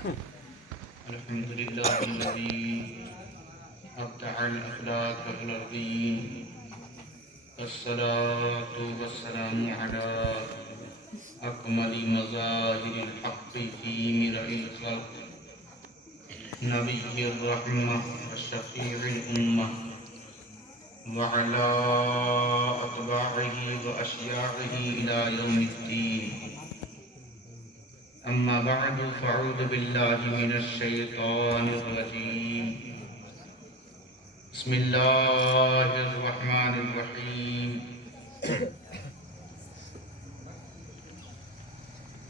الحمد لله الذي أبدع الأخلاق الأرضين، والصلاة والسلام على أكمل مظاهر الحق في مرء الخلق، نبي الرحمة وشفيع الأمة، وعلى أتباعه وأشياعه إلى يوم الدين. أما بعد، فأعوذ بالله من الشيطان الرجيم. بسم الله الرحمن الرحيم.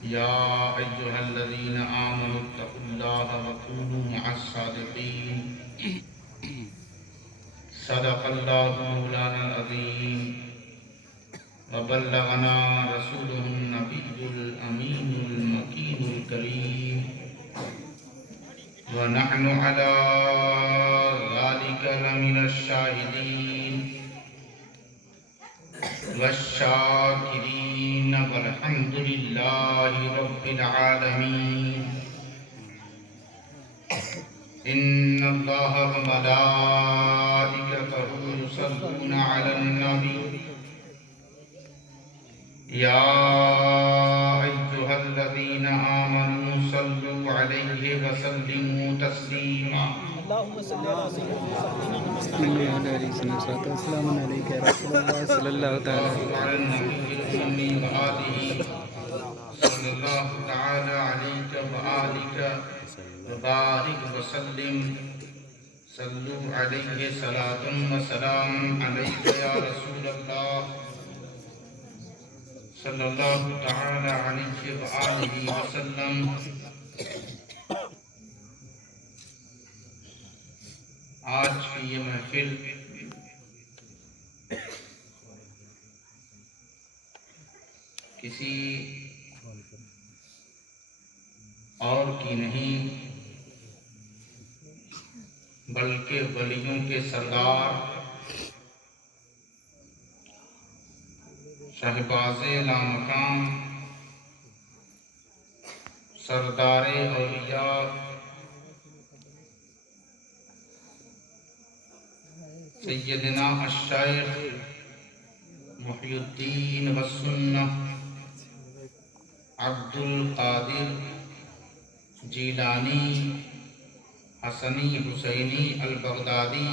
يا أيها الذين آمنوا اتقوا الله وكونوا مع الصادقين. صدق الله مولانا العظيم، وبلغنا رسوله النبي الأمين المكين الكريم، ونحن على ذلك لمن الشاهدين والشاكرين، والحمد لله رب العالمين. إن الله وملائكته يصلون على النبي يا أيها الذين آمنوا صلوا عليه وسلموا تسليما. اللهم صل على سيدنا بسم الله عليه الصلاة والسلام عليك يا رسول الله صلى الله تعالى على النبي الأمي وآله صلى الله تعالى عليك وآلك وبارك وسلم. صلوا عليه صلاة وسلام عليك يا رسول الله صلی اللہ تعالی علیہ وآلہ وسلم. آج کی یہ محفل کسی اور کی نہیں بلکہ ولیوں کے سردار شہباز لامکان سردار اولیاء سیدنا الشیخ محی الدین والسنہ عبد القادر جیلانی حسنی حسینی البغدادی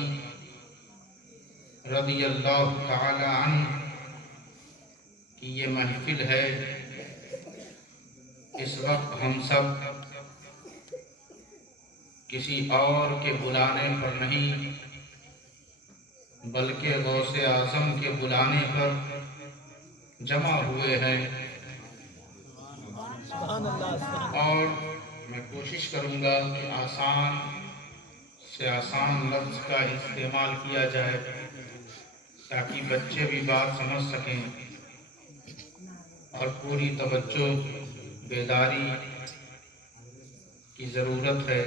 رضی اللہ تعالی عنہ کہ یہ محفل ہے. اس وقت ہم سب کسی اور کے بلانے پر نہیں بلکہ غوث اعظم کے بلانے پر جمع ہوئے ہیں، اور میں کوشش کروں گا کہ آسان سے آسان لفظ کا استعمال کیا جائے تاکہ بچے بھی بات سمجھ سکیں، اور پوری توجہ بیداری کی ضرورت ہے.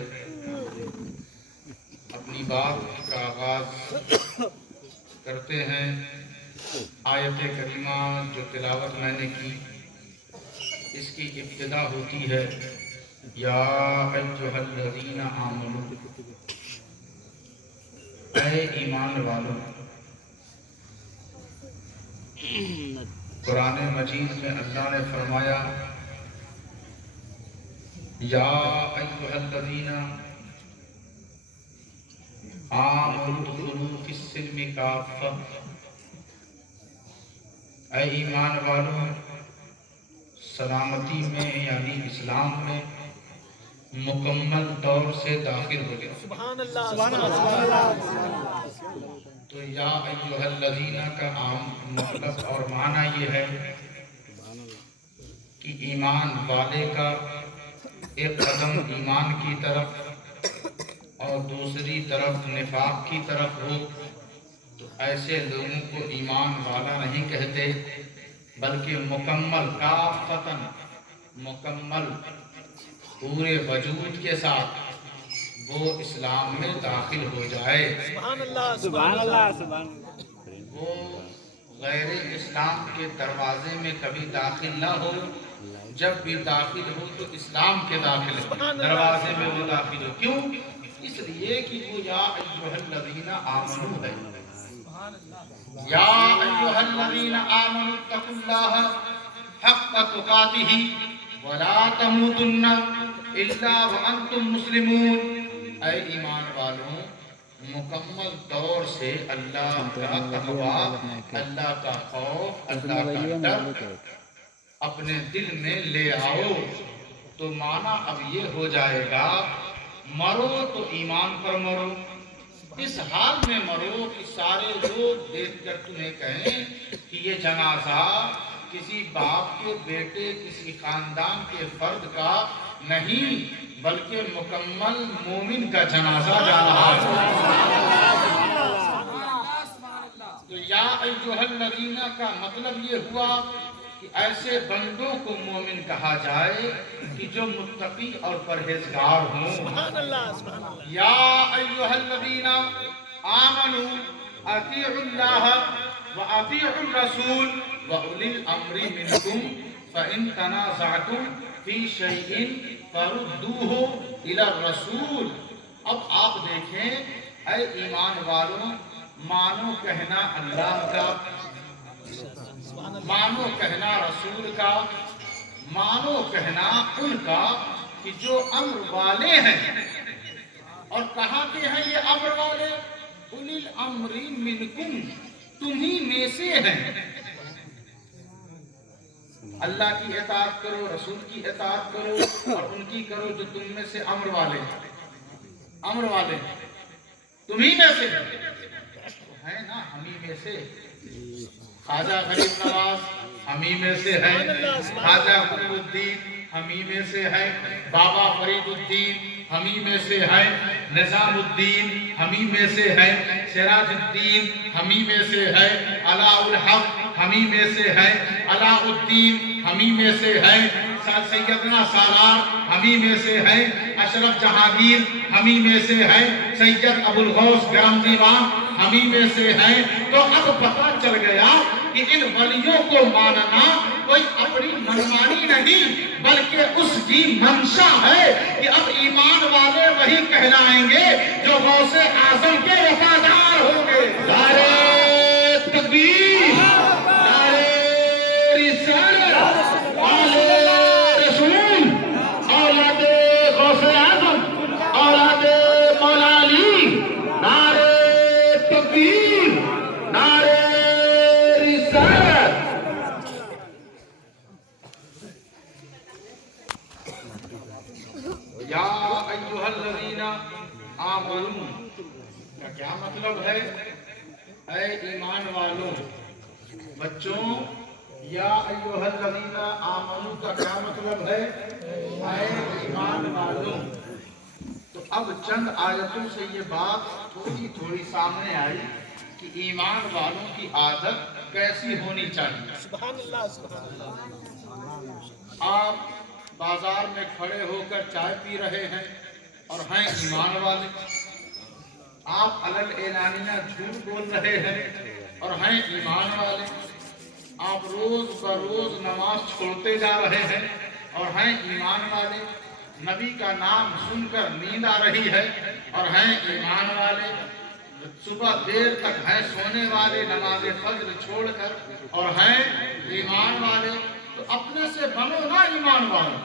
اپنی بات کا آغاز کرتے ہیں. آیت کریمہ جو تلاوت میں نے کی، اس کی ابتدا ہوتی ہے یا ایھا الذین آمنوا، اے ایمان والو. قرآن مجید میں اللہ نے فرمایا یا ایھا الذین آمنوا ادخلوا فی السلم کافۃ، اے ایمان والو سلامتی میں یعنی اسلام میں مکمل طور سے داخل ہو گیا. سبحان اللہ سبحان اللہ. تو یا ایھا الذین کا عام مطلب اور معنی یہ ہے کہ ایمان والے کا ایک قدم ایمان کی طرف اور دوسری طرف نفاق کی طرف ہو تو ایسے لوگوں کو ایمان والا نہیں کہتے، بلکہ مکمل کافتن، مکمل پورے وجود کے ساتھ وہ اسلام میں داخل ہو جائے. سبحان اللہ سبحان اللہ. وہ غیر اسلام کے دروازے میں کبھی داخل نہ ہو जब भी दाखिल हो तो इस्लाम के दाखिल हो, दरवाजे में वो दाखिल हो। क्यों? इसलिए कि वो या अय्युहल्लज़ीना आमनू है। या अय्युहल्लज़ीना आमनू तकुल्लाह हक़्क़ तुक़ातिही वला तमूतुन्ना इल्ला व अंतुम मुस्लिमून। ऐ ईमान वालों, मुकम्मल तौर से अल्लाह का तक़वा, अल्लाह का खौफ, अल्लाह का डर अपने दिल में ले आओ। तो माना अब ये हो जाएगा, मरो तो ईमान पर मरो। इस हाल में मरो कि सारे लोग देखकर तुम्हें कहें कि ये जनाजा किसी बाप के बेटे, किसी खानदान के फर्द का नहीं, बल्कि मुकम्मल मोमिन का जनाजा जा रहा है। तो या अय्युहल्लज़ीना का मतलब ये हुआ कि ऐसे बंदों को मोमिन कहा जाए कि जो मुत्तकी और परहेजगार हों। या अय्युहल्लज़ीना आमनू अतीउल्लाह व अतीउर रसूल व उलिल अम्री मिनकुम फ़इन तनाज़अतुम फी शैइन फरुद्दूहु इला रसूल। अब आप देखें, ऐ ईमान वालों, मानो कहना अल्लाह का, मानो कहना रसूल का, मानो कहना उनका कि जो अम्र वाले हैं। और कहाँ के हैं ये अम्र वाले? उलिल अम्री मिनकुम, तुम्ही में से हैं। अल्लाह की इताअत करो, रसूल की इताअत करो और उनकी करो जो तुम में से अम्र वाले हैं। अम्र वाले तुम्ही में से है ना, हमी में से। ख्वाजा गरीब नवाज हमी में से है, ख्वाजा कुतुबुद्दीन हमी में से है, बाबा फरीदुद्दीन हमी में से है, निजामुद्दीन हमी में से है, सिराजुद्दीन हमी में से है, अलाउल हक हमी में से है, अलाउद्दीन हमी में से है, सैयदना सालार हमी में से है, अशरफ जहांगीर हमी में से है, सैयद अबुल गौस गरम दीवान हमी में से है। तो अब पता चल गया कि इन वलियों को मानना कोई अपनी मनमानी नहीं, बल्कि उसकी मंशा है कि अब ईमान वाले वही कहलाएंगे जो गौसे आजम के वफादार होंगे। नारे तकबीर, नारे रिसालत, आले रसूल, औलादे गौसे आजम, औलादे मौला अली। नारे तकबीर, नारे रिसालत। या अय्युहल्लज़ीना आमनू का क्या मतलब है? ऐ ईमान वालों। बच्चों, या अय्युहल्लज़ीना आमनू का क्या मतलब है? ऐ ईमान वालों। तो अब चंद आयतों से ये बात थोड़ी थोड़ी सामने आई कि ईमान वालों की आदत कैसी होनी चाहिए। आप बाजार में खड़े होकर चाय पी रहे हैं और हैं ईमान वाले। आप अलल एलानिया झूठ बोल रहे हैं और हैं ईमान वाले। आप रोज बरोज नमाज छोड़ते जा रहे हैं और हैं ईमान वाले। नबी का नाम सुनकर नींद आ रही है और हैं ईमान वाले। सुबह देर तक हैं सोने वाले, नमाज फज्र छोड़कर, और हैं ईमान वाले। तो अपने से बनो ना ईमान वाले।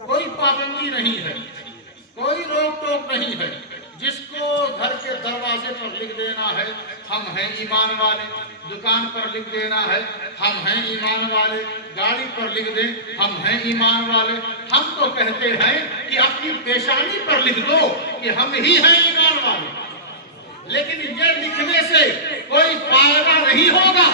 कोई पाबंदी नहीं है, कोई रोक टोक नहीं है। जिसको घर के दरवाजे पर लिख देना है हम हैं ईमान वाले, दुकान पर लिख देना है हम हैं ईमान वाले, गाड़ी पर लिख दें हम हैं ईमान वाले। हम तो कहते हैं कि अपनी पेशानी पर लिख दो कि हम ही हैं ईमान वाले। लेकिन ये लिखने से कोई फायदा नहीं होगा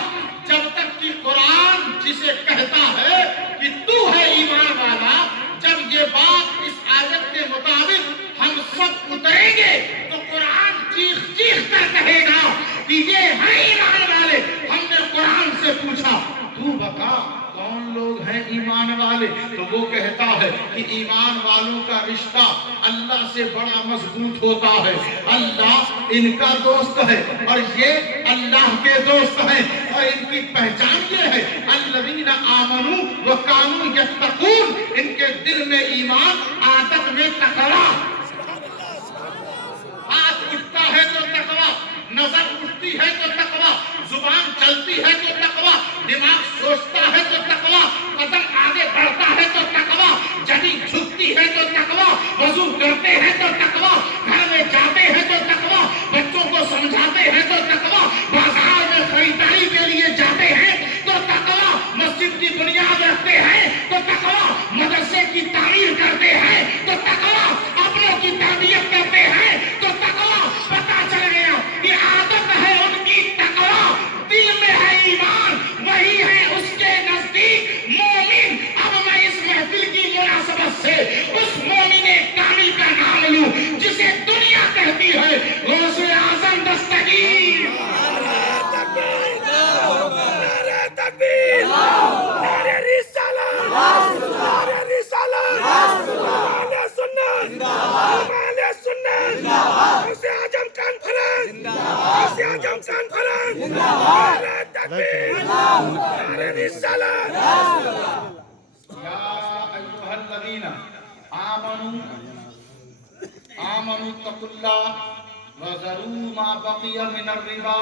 जब तक कि कुरान जिसे कहता है कि तू है ईमान वाला, जब ये बात इस आयत के मुताबिक हम सब उतरेंगे तो कुरान चीख चीख कर कहेगा कि ये है ईमान वाले। हमने कुरान से पूछा तू बता कौन लोग हैं ईमान वाले, तो वो कहता है कि ईमान वालों का रिश्ता अल्लाह से बड़ा मजबूत होता है। अल्लाह इनका दोस्त है और ये अल्लाह के दोस्त हैं। और इनकी पहचान ये है अल्लज़ीना आमनू व कानू यत्तकून, इनके दिल में ईमान, आदत में तकवा। हाथ उठता है तो तकवा, नजर उठती है तो तकवा, जुबान चलती है तो तकवा, दिमाग सोचता है तो तकवा, कदम आगे बढ़ता है तो तकवा, जमीन झुकती है तो तकवा, वजू करते हैं तो तकवा, घर में जाते हैं तो तकवा, बच्चों को समझाते हैं तो तकवा, बाजार में खरीदारी के लिए जाते हैं तो तकवा, मस्जिद की बुनियाद रखते हैं तो तकवा, मदरसे की तारीफ करते हैं तो तकवा, अपनों की तरबियत करते हैं तो तकवा। पता चल गया कि आदत है उनकी तकवा, दिल में है ईमान, वही है उसके नजदीक मोमिन। अब मैं इस महफिल की मुनासबत से उस मोमिने कामिल का नाम लूं जिसे दुनिया कहती है गौसे आजम दस्तगीर। नारे तकबीर, नारे रिसालत, नारे रिसालत, आले सुन्नत, आले सुन्नत, गौसे आजम कॉन्फ्रेंस, गौसे आजम कॉन्फ्रेंस, नारे तकबीर, नारे रिसालत। या अय्युहल्लज़ीना आमनू तक़ुल्लाह व ज़रू मा बक़िया मिनर रिबा।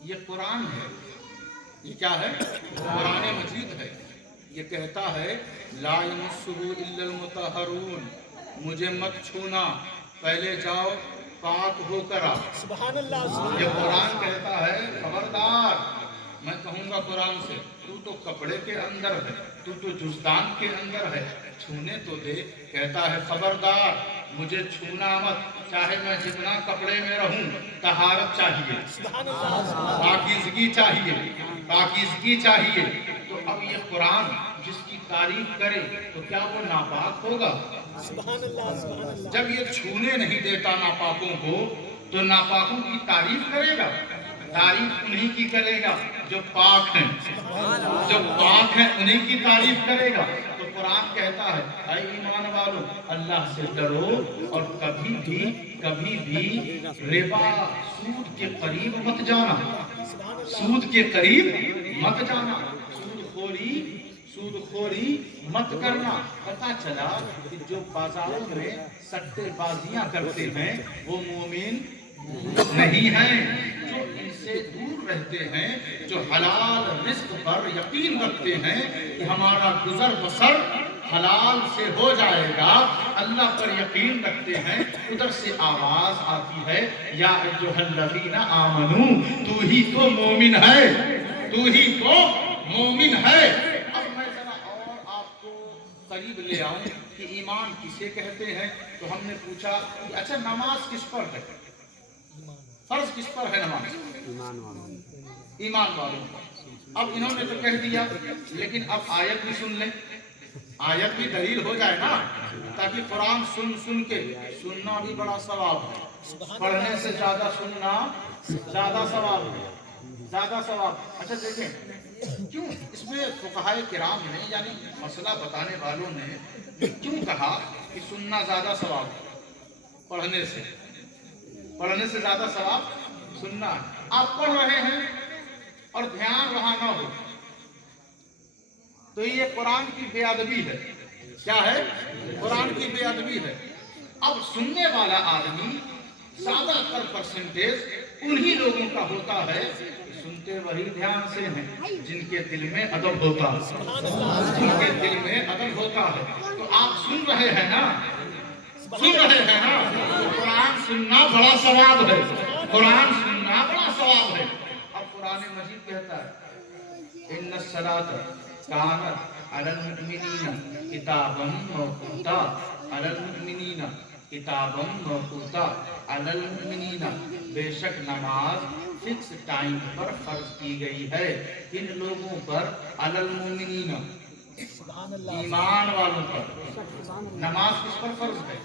ये कुरान है, ये क्या है? कुरान मजीद है। ये कहता है ला यमस्सुहु इल्लल मुतहहरून, मुझे मत छूना, पहले जाओ पाक होकर आओ। सुभान अल्लाह। ये कुरान कहता है खबरदार। मैं कहूँगा कुरान से, तू तो कपड़े के अंदर है, तू तो जुस्तान के अंदर है, छूने तो दे। कहता है खबरदार, मुझे छूना मत, चाहे मैं जितना कपड़े में रहूं, तहारत चाहिए, पाकीज़गी चाहिए, पाकीज़गी चाहिए। तो अब ये कुरान जिसकी तारीफ करे तो क्या वो नापाक होगा? सुभान अल्लाह, सुभान अल्लाह। जब ये छूने नहीं देता नापाकों को, तो नापाकों की तारीफ करेगा? तारीफ उन्हीं की करेगा जो पाक हैं, जो पाक हैं उन्हीं की तारीफ करेगा। तो कुरान कहता है ऐ ईमान वालों, अल्लाह से डरो और कभी भी रिबा, सूद के करीब मत जाना, सूद के करीब मत जाना, सूदखोरी मत करना। पता चला कि जो बाजारों में सट्टेबाजियां करते हैं वो मोमिन नहीं हैं, जो इनसे दूर रहते हैं, जो हलाल रिस्क पर यकीन रखते हैं कि हमारा गुजर बसर हलाल से हो जाएगा, अल्लाह पर यकीन रखते हैं। उधर से आवाज आती है या अय्युहल्लज़ीना आमनू, तू ही तो मोमिन है, तू ही तो मोमिन है। अब मैं जरा और आपको करीब ले आऊं कि ईमान किसे कहते हैं। तो हमने पूछा कि अच्छा नमाज किस पर है, फर्ज किस पर है नमाज? ईमान वालों पर। अब इन्होंने तो कह दिया, लेकिन अब आयत भी सुन लें, आयत भी दलील हो जाए ना, ताकि कुरान सुन के, सुनना भी बड़ा सवाब है, पढ़ने से ज्यादा सुनना ज्यादा सवाब है, ज्यादा सवाब। अच्छा देखें क्यों इसमें फुक़हाए किराम ने, यानी मसला बताने वालों ने क्यों कहा कि सुनना ज्यादा सवाब है पढ़ने से ज्यादा सवाब सुनना। आप पढ़ रहे हैं और ध्यान वहां ना हो तो ये कुरान की बेअदबी है। क्या है? कुरान की बेअदबी है। अब सुनने वाला आदमी ज्यादातर परसेंटेज उन्हीं लोगों का होता है, सुनते वही ध्यान से हैं जिनके दिल में अदब होता है, जिनके दिल में अदब होता है। तो आप सुन रहे हैं ना, सुन रहे हैं ना, तो कुरान सुनना बड़ा सवाब है, कुरान सुनना बड़ा सवाब है। अब कुरान मजीद कहता है इन्नस्सलात कानत अलल मुमिनीना किताबन मौक़ूता, अलल मुमिनीना किताबन मौक़ूता, अलल मुमिनीना, बेशक नमाज फिक्स टाइम पर फर्ज की गई है इन लोगों पर, अलल मुमिनीना, ईमान वालों पर। नमाज किस पर फर्ज है?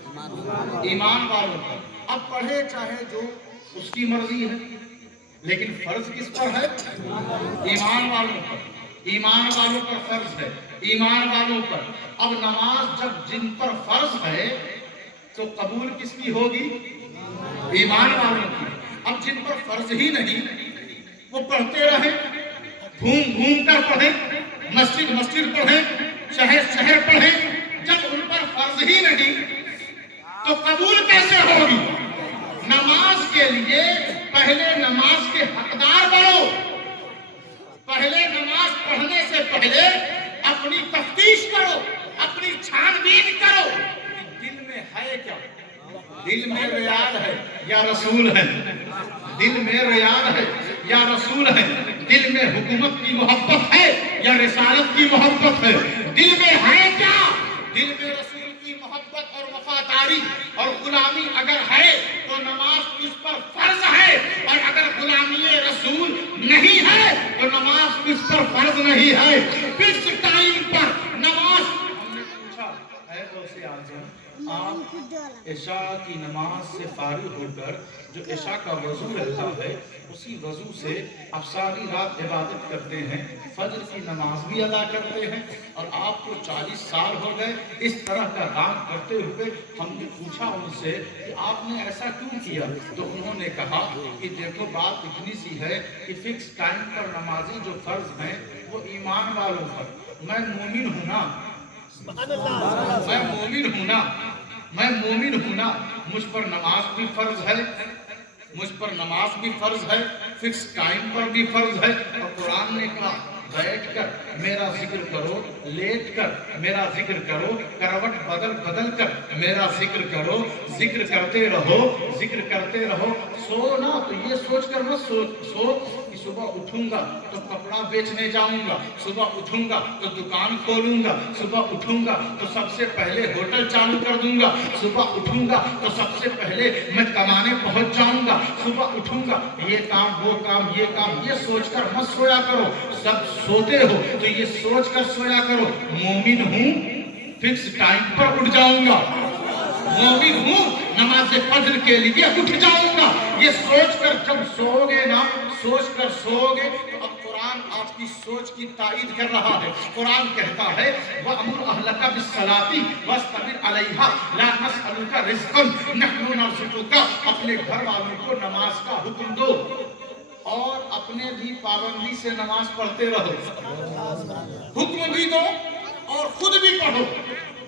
ईमान वालों पर। अब पढ़े चाहे जो, उसकी मर्जी है, लेकिन फर्ज किस पर है? ईमान वालों पर। ईमान वालों पर फर्ज है, ईमान वालों पर। अब नमाज जब जिन पर फर्ज है तो कबूल किसकी होगी? ईमान वालों की। अब जिन पर फर्ज ही नहीं वो पढ़ते रहे, घूम घूम कर पढ़े, मस्जिद मस्जिद पढ़े, शहर शहर पढ़े। जब उन पर फर्ज ही नहीं तो कबूल कैसे होगी? नमाज के लिए पहले नमाज के हकदार बनो। पहले नमाज पढ़ने से पहले अपनी तफ्तीश करो, अपनी छानबीन करो। दिल में है क्या? दिल में रियाद है या रसूल है? दिल में रियाद है या रसूल है? दिल में हुकूमत की मोहब्बत है या रिसालत की मोहब्बत है? दिल में है क्या? दिल में रसूल की मोहब्बत और वफादारी और गुलामी अगर है तो नमाज किस पर फर्ज है, और अगर गुलामी रसूल नहीं है तो नमाज किस पर फर्ज नहीं है। फिक्स टाइम पर नमाज। हमने पूछा है गौसे आज़म, आप इशा की नमाज से फारिग होकर जो इशा का वजू रहता है उसी वजू से आप सारी रात इबादत करते हैं, फजर की नमाज भी अदा करते हैं, और आपको 40 साल हो गए इस तरह का काम करते हुए। हमने पूछा उनसे कि आपने ऐसा क्यों किया, तो उन्होंने कहा कि देखो बात इतनी सी है कि फिक्स टाइम पर नमाजी जो फर्ज हैं वो ईमान वालों पर, मैं मोमिन हूं ना, मैं मोमिन हूं ना, मैं मोमिन हूं ना, मुझ पर नमाज भी फर्ज है, मुझ पर नमाज भी फर्ज है, फिक्स टाइम पर भी फर्ज है। और कुरान ने कहा बैठकर मेरा जिक्र करो, लेटकर मेरा जिक्र करो, करवट बदल बदल कर मेरा जिक्र करो, जिक्र करते रहो, जिक्र करते रहो। सो ना तो ये सोचकर मत सो कि सुबह उठूंगा तो कपड़ा बेचने जाऊंगा, सुबह उठूंगा तो दुकान खोलूंगा, सुबह उठूंगा तो सबसे पहले होटल चालू कर दूंगा, सुबह उठूंगा तो सबसे पहले मैं कमाने पहुंच जाऊंगा, सुबह उठूंगा ये काम वो काम ये काम, ये सोचकर मत सोया करो। सब सोते हो तो ये सोचकर सोया करो मोमिन हूं, फिक्स टाइम पर उठ जाऊंगा, मोमिन हूं, नमाज फज्र के लिए उठ जाऊंगा। ये सोचकर जब सोओगे ना, सोचकर सोओगे तो अब कुरान आपकी सोच की ताईद कर रहा है। कुरान कहता है वअमुर अहलका बिस्सलाती वस्तबिर अलैहा ला नसअलुका रिज़्क़न नहनु नरज़ुकुका। अपने घर वालों को नमाज का हुक्म दो और अपने भी पाबंदी से नमाज पढ़ते रहो, हुक्म भी दो और खुद भी पढ़ो।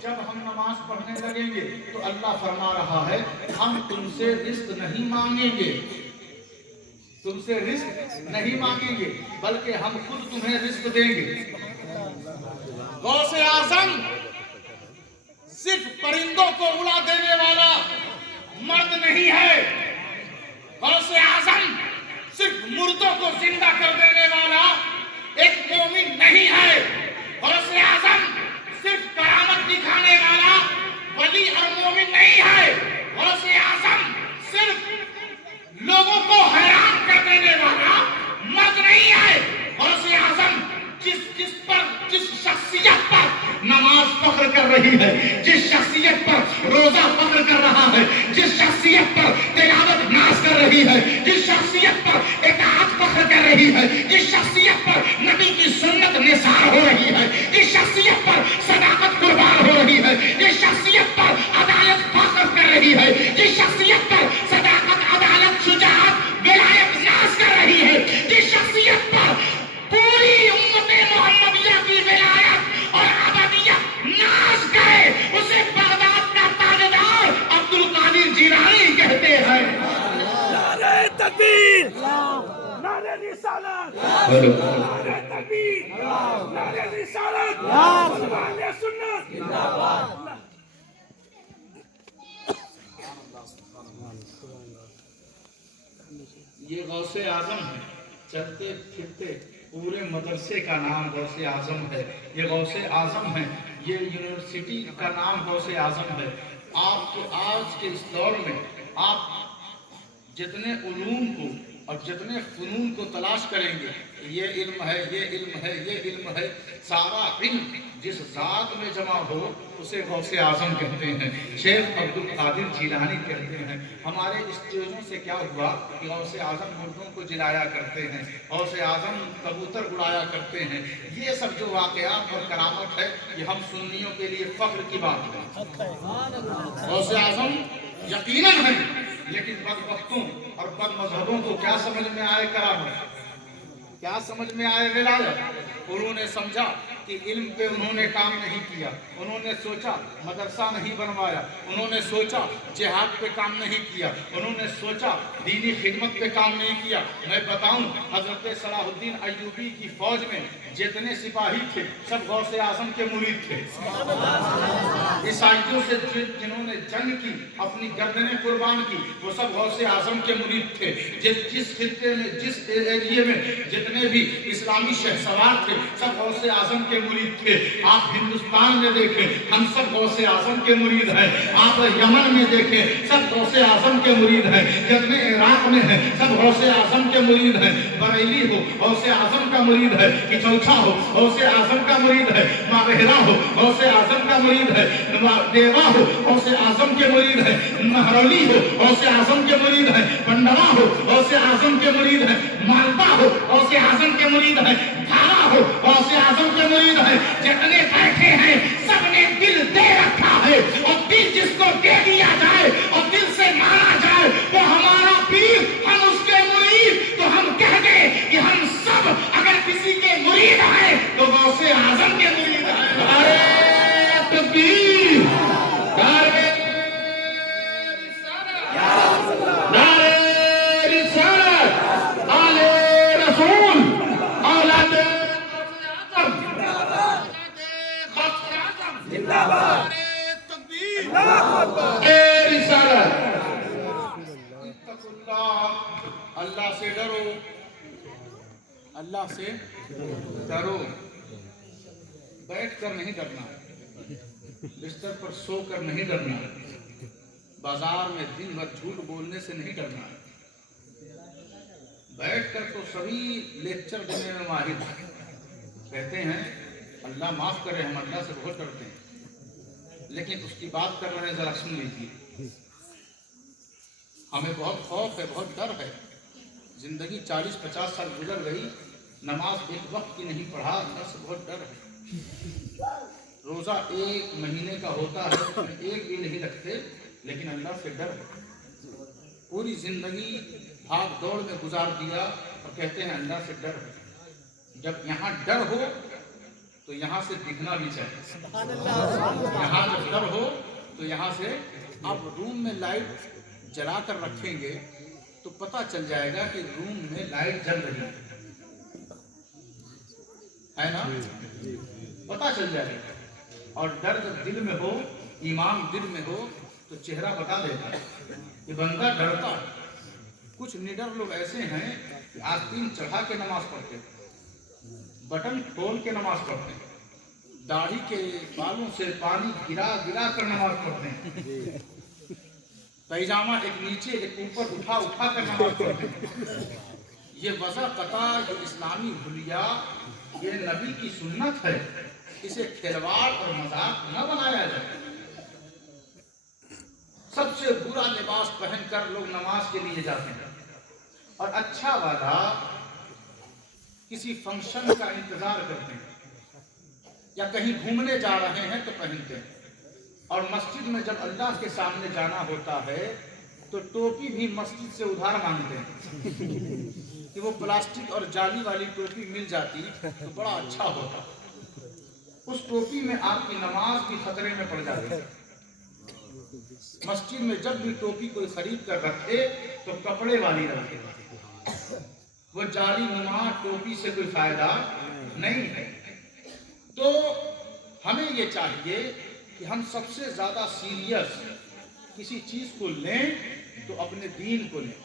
जब हम नमाज पढ़ने लगेंगे तो अल्लाह फरमा रहा है हम तुमसे रिज़्क़ नहीं मांगेंगे, तुमसे रिज़्क़ नहीं मांगेंगे, बल्कि हम खुद तुम्हें रिज़्क़ देंगे। गौसे आज़म सिर्फ परिंदों को उड़ा देने वाला मर्द नहीं है, गौसे आज़म सिर्फ मुर्दों को जिंदा कर देने वाला एक मोमिन नहीं है, गौसे आज़म सिर्फ करामत दिखाने वाला वली और मोमिन नहीं है, गौसे आज़म सिर्फ लोगों को हैरान कर देने वाला मर्द नहीं है। गौसे आज़म जिस शख्सियत पर नमाज फख्र कर रही है, जिस शख्सियत पर रोजा फख्र कर रहा है, जिस शख्सियत पर तिलावत नाज कर रही है, जिस शख्सियत पर इताअत फख्र कर रही है, जिस शख्सियत पर नबी की सुन्नत निसार हो रही है, जिस शख्सियत पर सदाकत कुर्बान हो रही है, जिस शख्सियत पर अदालत फख्र कर रही है, जिस शख्सियत पर सदाकत अदालत शुजाअत विलायत नाज कर रही है, जिस शख्सियत पर पूरी उम्मत मोहम्मदिया की विलायत और अबदियत नाज करे, उसे बगदाद का ताजदार अब्दुल कादिर जिलानी कहते हैं। नारे तकबीर, नारे रिसालत, नारे तकबीर, नारे रिसालत, नारे सुन्नत जिंदाबाद। ये गौसे आज़म है, चलते फिरते पूरे मदरसे का नाम गौसे आज़म है। ये गौसे आज़म है, ये यूनिवर्सिटी का नाम गौसे आज़म है। आपके आज के इस दौर में आप जितने उलूम को और जितने फ़नून को तलाश करेंगे, ये इल्म है, ये इल्म है, ये इल्म है, सारा इल्म जिस ज़ात में जमा हो उसे गौसे आज़म कहते हैं, शेख अब्दुल कादिर जिलानी कहते हैं। हमारे स्टेजों से क्या हुआ कि गौसे आज़म मुर्दों को जिलाया करते हैं, गौसे आज़म कबूतर उड़ाया करते हैं। ये सब जो वाक़यात और करामत है ये हम सुन्नियों के लिए फ़ख्र की बात है। गौसे आज़म यकीनन है, लेकिन बदबख्तों और बद मजहबों को क्या समझ में आए करामत, क्या समझ में आया विलायत? उन्होंने समझा कि इल्म पे उन्होंने काम नहीं किया, उन्होंने सोचा मदरसा नहीं बनवाया, उन्होंने सोचा जिहाद पे काम नहीं किया, उन्होंने सोचा दीनी खिदमत पे काम नहीं किया। मैं बताऊं, हजरत सलाहुद्दीन अय्यूबी की फौज में जितने सिपाही थे सब गौसे आजम के मुरीद थे। ईसाइयों से जिन्होंने जंग की, अपनी गर्दनें कुर्बान की, वो सब गौसे आजम के मुरीद थे। जिस खित्ते में, जिस एरिया में जितने भी इस्लामी शहसवार थे सब गौसे आजम के मुरीद थे। आप हिंदुस्तान में देखें हम सब गौसे आजम के मुरीद हैं। आप यमन में देखें सब गौसे आजम के मुरीद हैं। जितने इराक में हैं सब गौसे आजम के मुरीद हैं। बरेली हो गौसे आजम का मुरीद है, किचौथा हो गौसे आजम का मुरीद है, मावेरा हो गौसे आजम का मुरीद है, देवा हो गौसे आजम के मुरीद है, महरौली हो गौसे आजम के मुरीद है, पंडवा हो गौसे आजम के मुरीद है, मालदा हो गौसे आजम के मुरीद है, धारा हो गौसे आजम के मुरीद है। जितने बैठे हैं सबने दिल दे रखा है, और दिल जिसको दे दिया जाए और दिल से माना जाए वो हमारा पीर, हम उसके मुरीद। तो हम कह दें कि हम सब अगर किसी के मुरीद हैं तो गौसे आजम के मुरीद हैं। नारे तकबीर, नारे रिसालत, आले रसूल, औलादे जिंदाबाद, तकबीर, रिसालत। अल्लाह से डरो, अल्लाह से डरो। बैठ कर नहीं डरना, बिस्तर पर सो कर नहीं डरना, बाजार में दिन भर झूठ बोलने से नहीं डरना। बैठ कर तो सभी लेक्चर देने में माहिर कहते हैं अल्लाह माफ करे, हम अल्लाह से बहुत डरते हैं, लेकिन उसकी बात कर रहे हैं, जरा सुन लीजिए। हमें बहुत खौफ है, बहुत डर है। जिंदगी 40-50 साल गुजर गई, नमाज एक वक्त की नहीं पढ़ा, अल्लाह से बहुत डर है। रोजा 1 महीने का होता है, उसमें एक भी नहीं रखते, लेकिन अल्लाह से डर है। पूरी जिंदगी भाग दौड़ में गुजार दिया और कहते हैं अल्लाह से डर है। जब यहाँ डर हो तो यहाँ से दिखना भी चाहिए। यहाँ जब डर हो तो यहाँ से, आप रूम में लाइट जला कर रखेंगे तो पता चल जाएगा कि रूम में लाइट जल रही है ना, पता चल जाएगा। और डर जब दिल में हो, ईमान दिल में हो, तो चेहरा बता देता है कि बंदा डरता है। कुछ निडर लोग ऐसे हैं कि आस्तीन चढ़ा के नमाज पढ़ते हैं, बटन खोल के नमाज पढ़ते हैं, दाढ़ी के बालों से पानी गिरा गिरा कर नमाज पढ़ते हैं, पैजामा एक नीचे एक ऊपर उठा उठा कर नमाज पढ़ते हैं। ये वज़ा कता जो इस्लामी हुलिया, ये नबी की सुन्नत है, इसे खिलवाड़ और मजाक न बनाया जाए। सबसे बुरा लिबास पहनकर लोग नमाज के लिए जाते हैं, और अच्छा वाला किसी फंक्शन का इंतजार करते हैं, या कहीं घूमने जा रहे हैं तो पहनते हैं। और मस्जिद में जब अल्लाह के सामने जाना होता है तो टोपी भी मस्जिद से उधार मांगते हैं कि वो प्लास्टिक और जाली वाली टोपी मिल जाती तो बड़ा अच्छा होता। उस टोपी में आपकी नमाज भी खतरे में पड़ जाती है। मस्जिद में जब भी टोपी कोई खरीद कर रखे तो कपड़े वाली रखे, वो जाली नुमा टोपी से कोई फायदा नहीं है। तो हमें ये चाहिए कि हम सबसे ज्यादा सीरियस किसी चीज को लें तो अपने दीन को लें।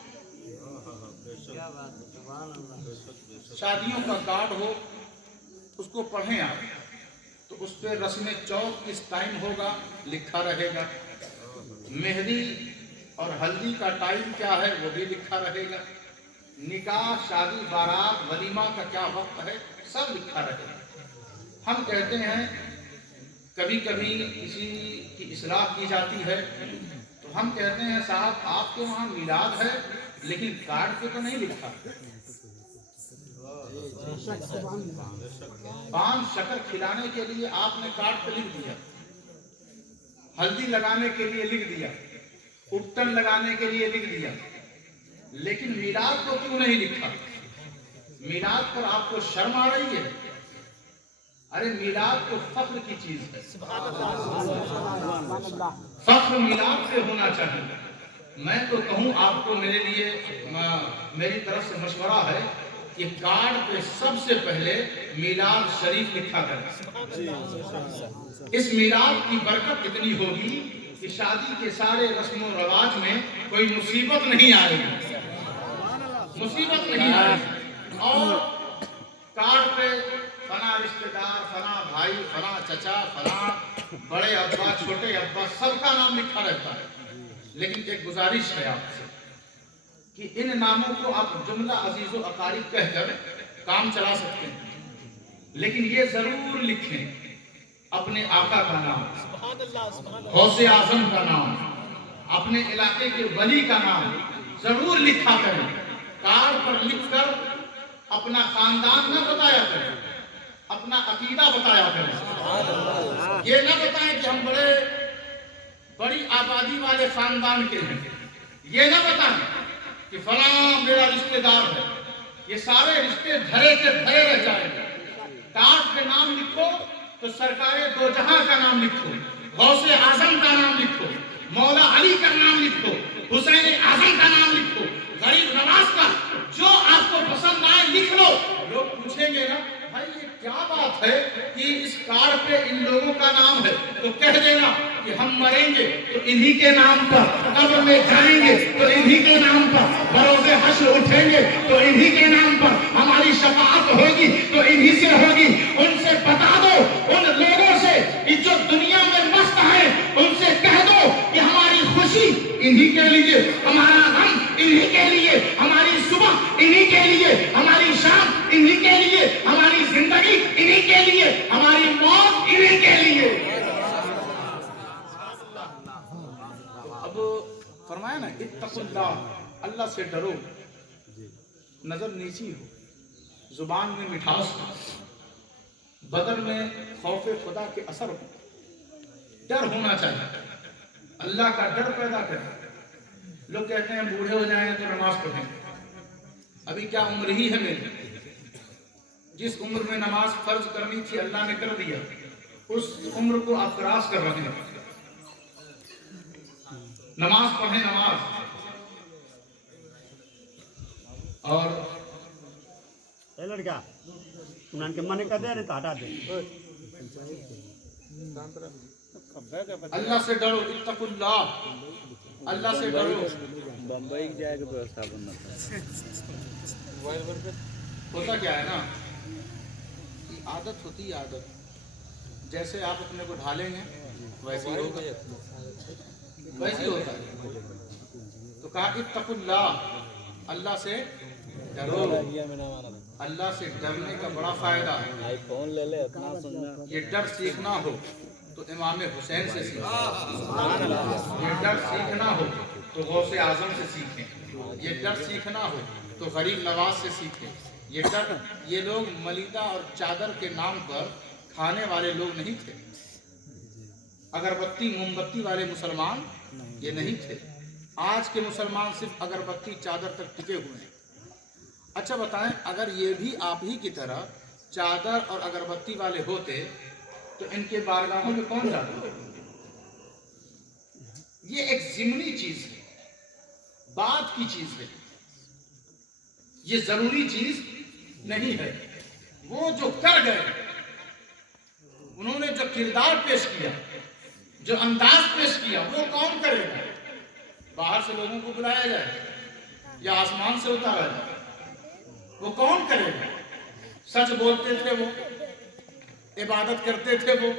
शादियों का कार्ड हो उसको पढ़ें आप, तो उस पर रस्म चौक किस टाइम होगा लिखा रहेगा, मेहंदी और हल्दी का टाइम क्या है वो भी लिखा रहेगा, निकाह शादी बारात वलीमा का क्या वक्त है सब लिखा रहेगा। हम कहते हैं कभी कभी किसी की इस्लाह की जाती है तो हम कहते हैं साहब आपके वहाँ मिलाद है लेकिन कार्ड पे तो नहीं लिखा। पान शक्कर खिलाने के लिए आपने कार्ड पे लिख दिया, हल्दी लगाने के लिए लिख दिया, उपटन लगाने के लिए लिख दिया, लेकिन मिलाद को क्यों नहीं लिखा? میلاد پر آپ کو شرم آ رہی ہے؟ ارے میلاد تو فخر کی چیز ہے، فخر میلاد سے ہونا چاہیے۔ میں تو کہوں آپ کو، میرے لیے میری طرف سے مشورہ ہے کہ کارڈ پہ سب سے پہلے میلاد شریف لکھا کریں۔ اس میلاد کی برکت اتنی ہوگی کہ شادی کے سارے رسم و رواج میں کوئی مصیبت نہیں آئے گی، مصیبت نہیں آئے گی۔ اور کارڈ پہ فلاں رشتہ دار، فلاں بھائی، فلاں چچا، فلاں بڑے ابا، چھوٹے ابا، سب کا نام لکھا رہتا ہے۔ لیکن ایک گزارش ہے آپ سے کہ ان ناموں کو آپ جملہ عزیز و اقارب کہہ کر کام چلا سکتے ہیں، لیکن یہ ضرور لکھیں اپنے آقا کا نام، غوث اعظم کا نام، اپنے علاقے کے ولی کا نام ضرور لکھا کریں۔ کارڈ پر لکھ کر اپنا خاندان نہ بتایا کریں، اپنا عقیدہ بتایا کریں۔ یہ نہ بتائیں کہ ہم بڑی آبادی والے خاندان کے ہیں، یہ نہ بتائیں کہ فلاں میرا رشتہ دار ہے۔ یہ سارے رشتے دھرے کے دھرے رہ جائیں گے۔ کارڈ پہ نام لکھو تو سرکار دو جہاں کا نام لکھو، غوث اعظم کا نام لکھو، مولا علی کا نام لکھو، حسین اعظم کا نام لکھو، غریب نواز کا، جو آپ کو پسند آئے لکھ لو۔ لوگ پوچھیں گے نا بھائی یہ کیا بات ہے کہ اس کارڈ پہ ان لوگوں کا نام ہے، تو کہہ دینا کہ ہم مریں گے تو انہی کے نام پر، قبر میں جائیں گے تو انہی کے نام پر، بروز حشر اٹھیں گے تو انہی کے نام پر، ہماری شفاعت ہوگی تو انہی سے ہوگی۔ ان سے بتا دو، ان لوگوں سے جو دنیا میں مست ہیں، ان سے کہہ دو کہ ہماری خوشی انہی کے لیے، ہمارا غم انہی کے لیے، ہماری صبح انہی کے لیے، ہماری شام انہی کے لیے، ہماری زندگی انہی کے لیے، ہماری موت انہی کے لیے۔ اب فرمایا نا اتقوا اللہ، اللہ سے ڈرو، نظر نیچی ہو، زبان میں مٹھاس ہو، بدن میں خوف خدا کے اثر ہو، ڈر ہونا چاہیے، اللہ کا ڈر پیدا کریں۔ لوگ کہتے ہیں بوڑھے ہو جائیں تو نماز پڑھیں، ابھی کیا عمر ہی ہے میری؟ جس عمر میں نماز فرض کرنی تھی اللہ نے کر دیا، اس عمر کو آپ کراس کر رہے ہیں۔ نماز پڑھیں، نماز۔ اور اے لڑکا انہاں کے من کا دے رہے تو ہٹا دے۔ اللہ سے ڈرو، اتقوا اللہ، اللہ سے ڈرو۔ بمبئی کی جائے گا ویوستھا بننا تھا۔ ہوتا کیا ہے نا کہ عادت ہوتی ہے، عادت جیسے آپ اپنے کو ڈھالیں گے ویسے ہی ہوگا، ویسے ہی ہوتا ہے۔ تو کہا اتقوا اللہ، اللہ سے ڈرو۔ اللہ سے ڈرنے کا بڑا فائدہ ہے۔ فون لے لے اتنا سننا۔ یہ ڈر سیکھنا ہو تو امام حسین سے سیکھیں، یہ ڈر سیکھنا ہو تو غوث اعظم سے سیکھیں، یہ ڈر سیکھنا ہو تو غریب نواز سے سیکھیں۔ یہ لوگ ملیدہ اور چادر کے نام پر کھانے والے لوگ نہیں تھے، اگربتی موم بتی والے مسلمان یہ نہیں تھے۔ آج کے مسلمان صرف اگربتی چادر تک ٹکے ہوئے ہیں۔ اچھا بتائیں، اگر یہ بھی آپ ہی کی طرح چادر اور اگربتی والے ہوتے تو ان کے بارگاہوں میں کون جاتا؟ یہ ایک ضمنی چیز ہے، بات کی چیز ہے، یہ ضروری چیز نہیں ہے۔ وہ جو کر گئے، انہوں نے جو کردار پیش کیا، جو انداز پیش کیا، وہ کون کرے گا؟ باہر سے لوگوں کو بلایا جائے یا آسمان سے اتارا جائے، وہ کون کرے گا؟ سچ بولتے تھے وہ، عبادت کرتے تھے وہ،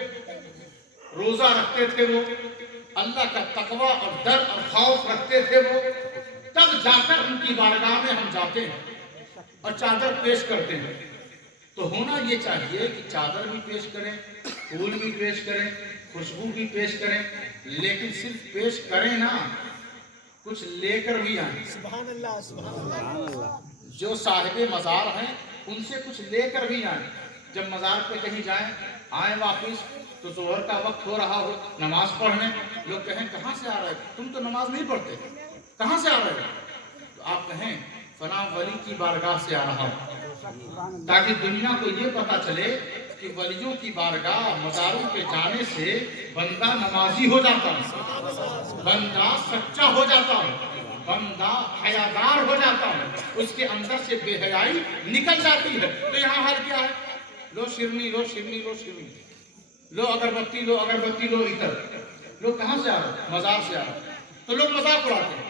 روزہ رکھتے تھے وہ، اللہ کا تقوی اور ڈر اور خوف رکھتے تھے وہ، تب جا کر ان کی بارگاہ میں ہم جاتے ہیں اور چادر پیش کرتے ہیں۔ تو ہونا یہ چاہیے کہ چادر بھی پیش کریں، پھول بھی پیش کریں، خوشبو بھی پیش کریں، لیکن صرف پیش کریں نا، کچھ لے کر بھی آئیں۔ سبحان اللہ، سبحان اللہ۔ جو صاحب مزار ہیں ان سے کچھ لے کر بھی آئیں۔ جب مزار پہ کہیں جائیں، آئیں واپس تو ظہر کا وقت ہو رہا ہو، نماز پڑھنے، لوگ کہیں کہاں سے آ رہے تم تو نماز نہیں پڑھتے، کہاں سے آ رہے؟ تو آپ کہیں فلاں ولی کی بارگاہ سے آ رہا ہوں، ताकि दुनिया को ये पता चले कि वलियों की बारगाह मज़ारों पे जाने से बंदा नमाजी हो जाता है, बंदा सच्चा हो जाता है, बंदा हयादार हो जाता है, उसके अंदर से बेहयाई निकल जाती है। तो यहाँ हाल क्या है? लो शिरनी, लो शिरनी, लो शिरनी, लो अगरबत्ती, लो अगरबत्ती, लो इतर। लोग कहाँ से आ रहे हैं? मजार से आ रहे हैं। तो लोग मजाक उड़ाते हैं।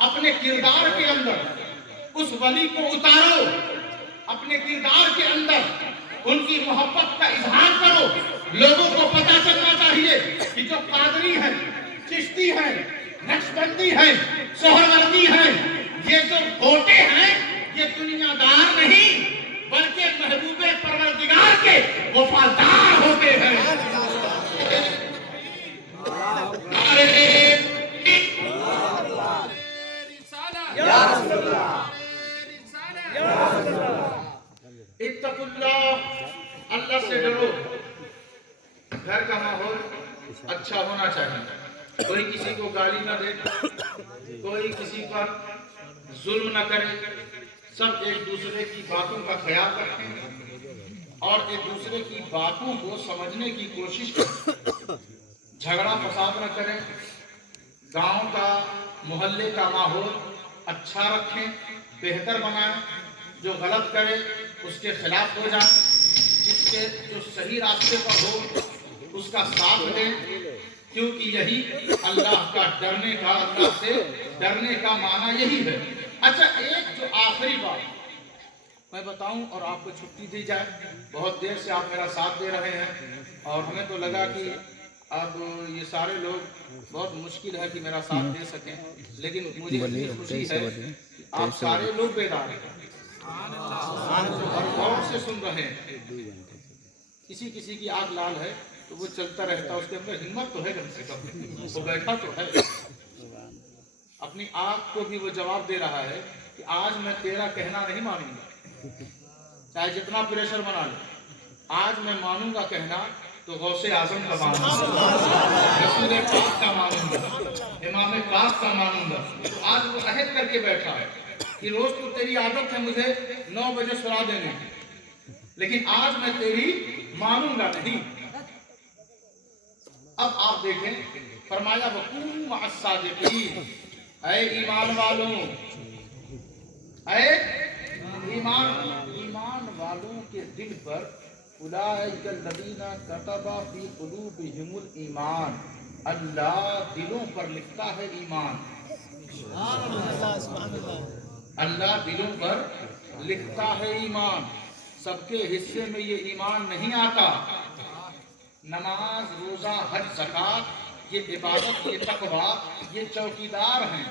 अपने किरदार के अंदर उस वली को उतारो, अपने किरदार के अंदर उनकी मोहब्बत का इजहार करो। लोगों को पता चलना चाहिए कि जो कादरी है, चिश्ती है, नक्शबंदी है, सोहरवर्दी है, ये जो होते हैं ये दुनियादार नहीं बल्कि महबूबे परवरदिगार के वफादार होते हैं। इत्तकुल्लाह, अल्लाह से डरो। घर का माहौल अच्छा होना चाहिए, कोई किसी को गाली ना दे, कोई किसी पर जुल्म ना करे, सब एक दूसरे की बातों का ख्याल रखें और एक दूसरे की बातों को समझने की कोशिश करें, झगड़ा फसाद न करें, गांव का मोहल्ले का माहौल अच्छा रखें, बेहतर बनाएं, जो गलत करे उसके खिलाफ हो जाए, जिसके जो सही रास्ते पर हो उसका साथ दें, क्योंकि यही अल्लाह का डरने का, अल्लाह से डरने का माना यही है। अच्छा, एक जो आखिरी बात मैं बताऊं और आपको छुट्टी दी जाए। बहुत देर से आप मेरा साथ दे रहे हैं और हमें तो लगा कि अब ये सारे लोग बहुत मुश्किल है कि मेरा साथ दे सकें, लेकिन मुझे इतनी खुशी है कि आप सारे लोग बेदार हैं और गौर से सुन रहे हैं। किसी किसी की आग लाल है तो वो चलता रहता, उसके अंदर हिम्मत तो है कम से कम, वो बैठा तो है। अपनी आग को भी वो जवाब दे रहा है कि आज मैं तेरा कहना नहीं मानूंगा, चाहे जितना प्रेशर बना ले, आज मैं मानूंगा कहना तो गौसे आजम का मानूंगा, रसूल पाक का मानूंगा, इमाम पाक का मानूंगा। तो आज वो अहद करके बैठा है कि रोज तो तेरी आदत है मुझे 9 बजे सुला देने की, लेकिन आज मैं तेरी मानूंगा नहीं। अब आप देखें, फरमाया वकूनू मअस-सादिकीन, ऐ ईमान वालों, ऐ ईमान वालों के दिल पर उलाइकल्लज़ीना कतबा फी कुलूबिहिमुल ईमान, अल्लाह दिलों पर लिखता है ईमान, अल्लाह दिलों पर लिखता है ईमान। सबके हिस्से में ये ईमान नहीं आता। नमाज, रोजा, हज, ज़कात ये इबादत, ये तकवा, ये चौकीदार हैं।